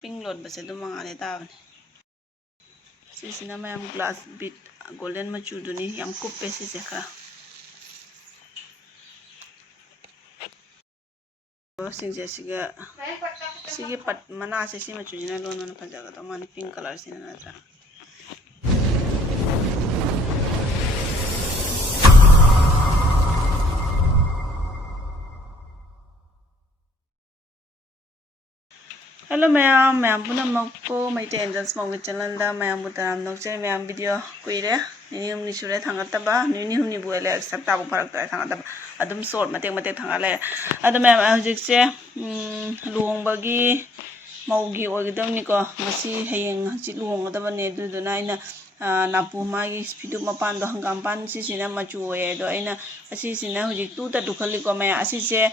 pink load base do mangane tabane sisina mayam glass bit golden machu duni yam kuppe sise kha singse sige pat mana se si machu jina lon na pajaga to mani pink color sina na tra Hello ma'am puna mako my angels mong channel da ma'am butaram nokche ma'am video kuire ni humni sure thangata ba ni humni buele accept ta bu parak ta thangata ba adum short mate thangale adu ma'am hojik se luhong bagi maugi ogidamni ko masi hayeng hachi luhong da ba ne du du na ina napu magi spidu mapan do hangam pan si sina machu oye do aina asi sina hojik tu ta dukhali ko ma asi se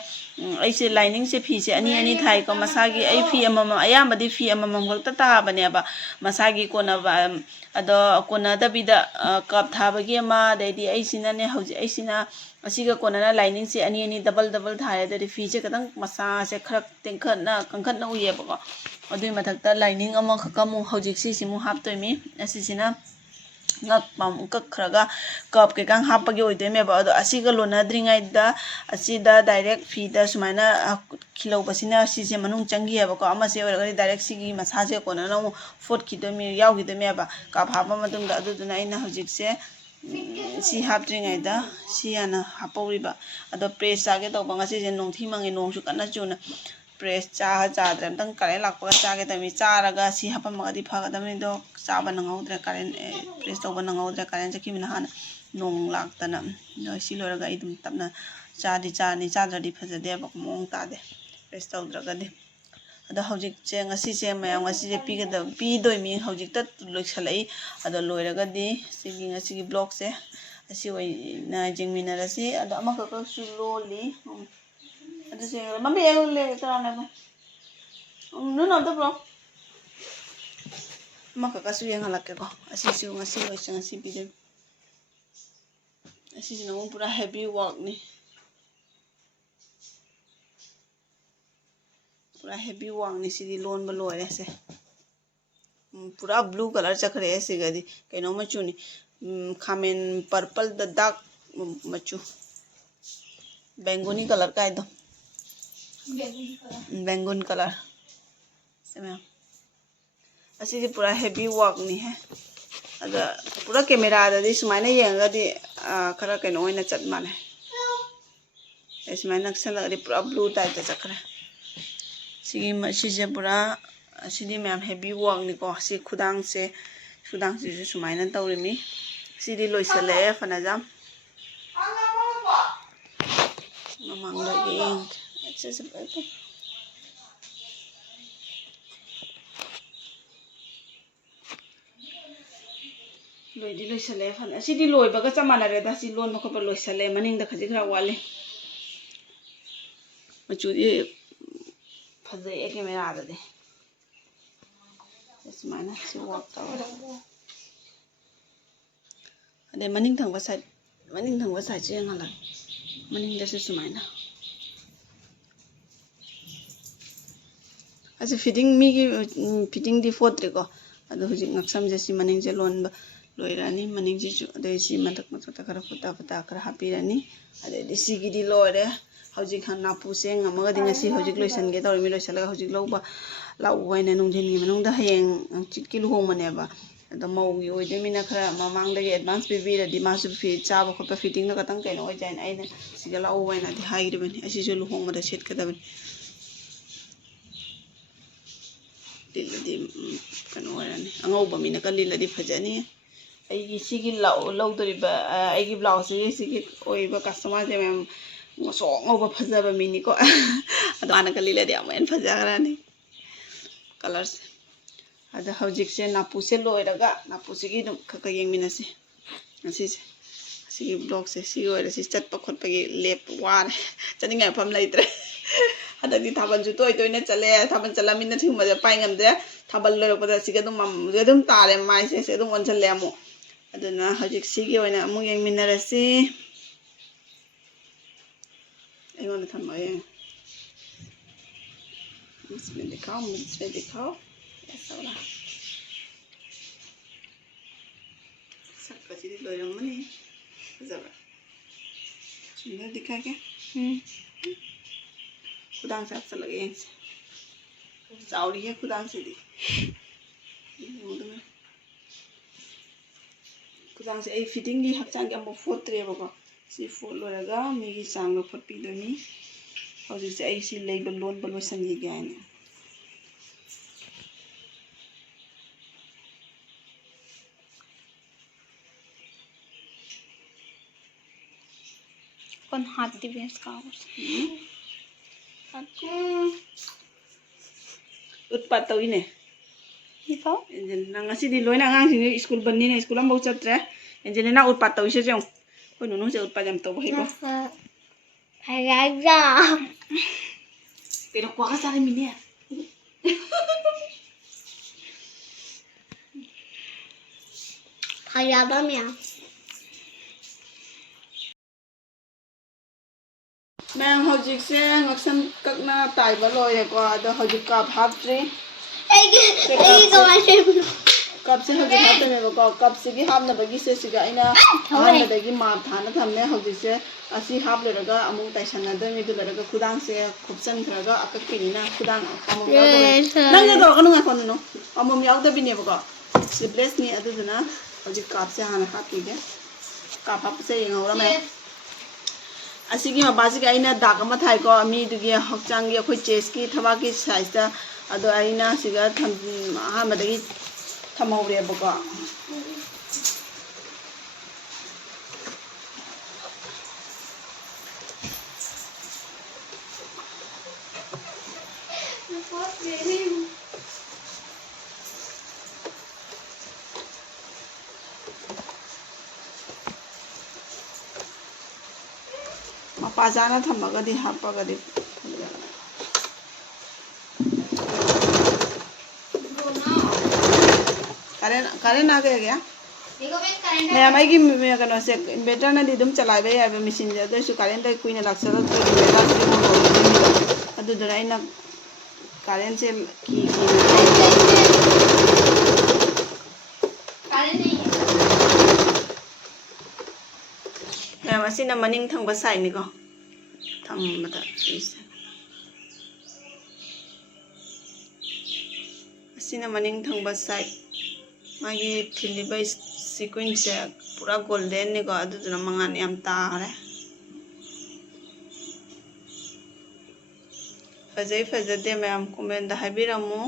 aise lining se fi se ani thai ko masagi ai fi amama ayambadi fi amamam gakta ta bane ba masagi kona ba ado kona da bida kap thabagi ma dai ai sina ne hojik ai sina asiga kona na lining se ani double thai da fi se kadang masa se kharak tengkhat na kangkhat na uye ba ko adui mathakta lining ama khakamu hojik si simu hap toimi asi sina ngak pam kak khraga kap ke kang hapagi oide me ba ado asiga lona dringai da asida direct fi da sumaina khilo basina sise manung changi ba ko ama se ora direct sigi masa se kona no fort ki do me yaw gi do me ba kap hapa matung da adu na ina hojik se si hap dringai da si ana hapori ba ado press age to ba ngasi je nong thi mangi nong su kana chuna press cha dre tang kare lakpa cha ge tami cha raga si hapa magadi phaga dami do cha ba nangau dre karen press to ba nangau dre karen chaki mina han nong laktana no si loraga idum tapna cha ni cha dra di phaja de ba mong ta de press to dra ga de ada hojik che ngasi che mayam ngasi je pi doi mi hojik ta loisalai ada loiraga di sigi ngasi gi block se asi oi na jingmina rasi ada amaka ka slowly ada se mami yang le tarana ba no no da bro maka kasu yang halak ko asi si ngasi loi ngasi bidem asi si no pura heavy work ni pura heavy work ni si lon ba loi se pura blue color chakre se gadi kaino machu ni khamen purple the dark machu bengoni color ka ido bengun color semya asi pura heavy work ni hai ada pura camera da di sumaina yenga di khara kaino oina chat mane sumaina naksala di pura blue type ta chakra sigi je pura asidi ma'am heavy work ni ko si khudang se sumaina tawrimi sidi loisale fanajam mamang lagi loidi loisale fan asidi loi baga chamana re da si lon ma khopa loisale maning da khaji khra wale machudi phajai e camera da de semana si work ta ade maning thangwa side che ngala maning da se sumaina asi fitting mi gi fitting di fotre ko ado hujik ngaksam je si maning je lon ba loirani maning je ju ade si matak matak khara futa khara hapirani ade di si gi di loire hujik han napu se ngamaga di ngasi hujik loisan ge tor mi loisala hujik loba lau waina nung din gi manung da hayeng chitki lu hong mane ba ado mau gi oide mina khara mamang da ge advance bibi ra di masu fi cha ba khopa fitting na katang kaino oi jain aina siga lau waina di hairi bani asi jo lu hong ma da set ka da bani liladi kano warani angauba mina ka liladi phajani aigi sigi laudori ba aigi blouse sigi oi ba customer je mem so ngauba phajaba mini ko adana ka liladi amen phajagrani colors ada hojik se napu se loiraga napu sigi dum khaka yengmina se asi sigi block se sigi oi si chat pa khot pa gi lep war chaninga pham laitre ada di thaban ju toy na chale thaban chalami na thing ma pai ngam de thabal lo pa siga dum tare mai se dum on chale amu aduna hojik sigi oina amu yeng minarasi aingon thamma yeng musme dikhao sakasih di loyang mana? Coba. Sudah dikai. Kudang saya selagi yang saudi ya kudang sih. Kudang saya fitting di hak cang yang mau foto ya bapak. Si foto laga, megi cang lo foto pilih ni. Kalau saya isi label loan balu sendiri gaya. Kon hati biasa kau. Utpat tahu ini. Ikaw? Nang ngasih di loin nang sini school bani nih school am bau catre. Jadi nak utpat tahu sih jeng. Kau nunu sih utpat jam tahu bahiko. Ayaja. Pero kuah kasar ini ya. Ayaba ya. Mang hojik se ngaksan kakna tai balo ya ko ada hojik kap hapri. Ay kamasih. Kap se hojik hapte me ko kap se gi hapna bagi se siga ina hapna dagi ma thana thamne hojik se asi hap le raga amung tai sanna de mi du raga khudang se khupsan raga akak pinina khudang amung ya nang ya do kanu ngai kon no amum yaw da bine ko sleeveless ni adu duna hojik kap se hana hapi ge kap hap se yeng ora me asigi mabasi ga ina dak ama thai ko mi du gi hokchang gi khoi chest ki thaba ki size da ado aina siga tham ha ma dagi thamau re ba ko Pajana thamaga di hapaga di karen आ गया मैं हमारी की मैं कनो से inverter ना दी दुम चलाए बे यार मशीन जाते हैं सो करेंट है कोई ना लग सकता कोई इन्वर्टर से वो अदु दराई ना करेंट से की मैं मशीन ना मनिंग थंग बसाई निको थंग मता मशीन ना मनिंग थंग बसाई मागी थिलिबा सीक्वेंस से पूरा गोल्डन ने को अदुना मंगान याम तारे फजदे मैम कमेंट दा हाइबिरमु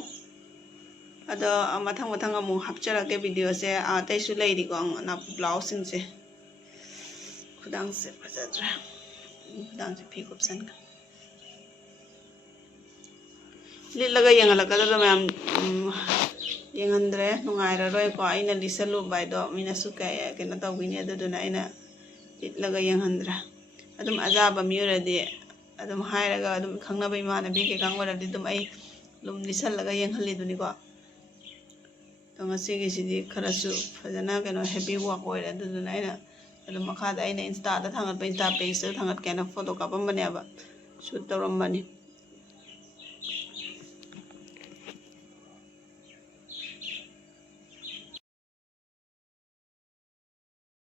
अदो मथंग मथंग अमु हापचरके वीडियो से आतैसु लैदि को ना ब्लाउज सिंग से खुदांग से फजद्रा खुदांग से फी ऑप्शन का ले लगा यंग लगा तो मैम यंगंद्रे नुंगाइररोय को आइना लिसलु बाइदो मिनासु काय केना तौगिनी अदुना आइना इतलगा यंगंद्रा अदुम अजाबा मिउरदि अदुम हाइरगा अदुम खंगनबा इमानबि के कांगवरदि दुम आई लुम लिसलगा यंगहल्लि दुनिको तो ngasiगी सिदि खरासु फजना केनो हैप्पी वर्क ओइरे अदुना आइना अदुम मखादा आइना इंस्टा दा थांगत पे इंस्टा पेज दा थांगत केना फोटो कापम बनेबा शूट तौरम बने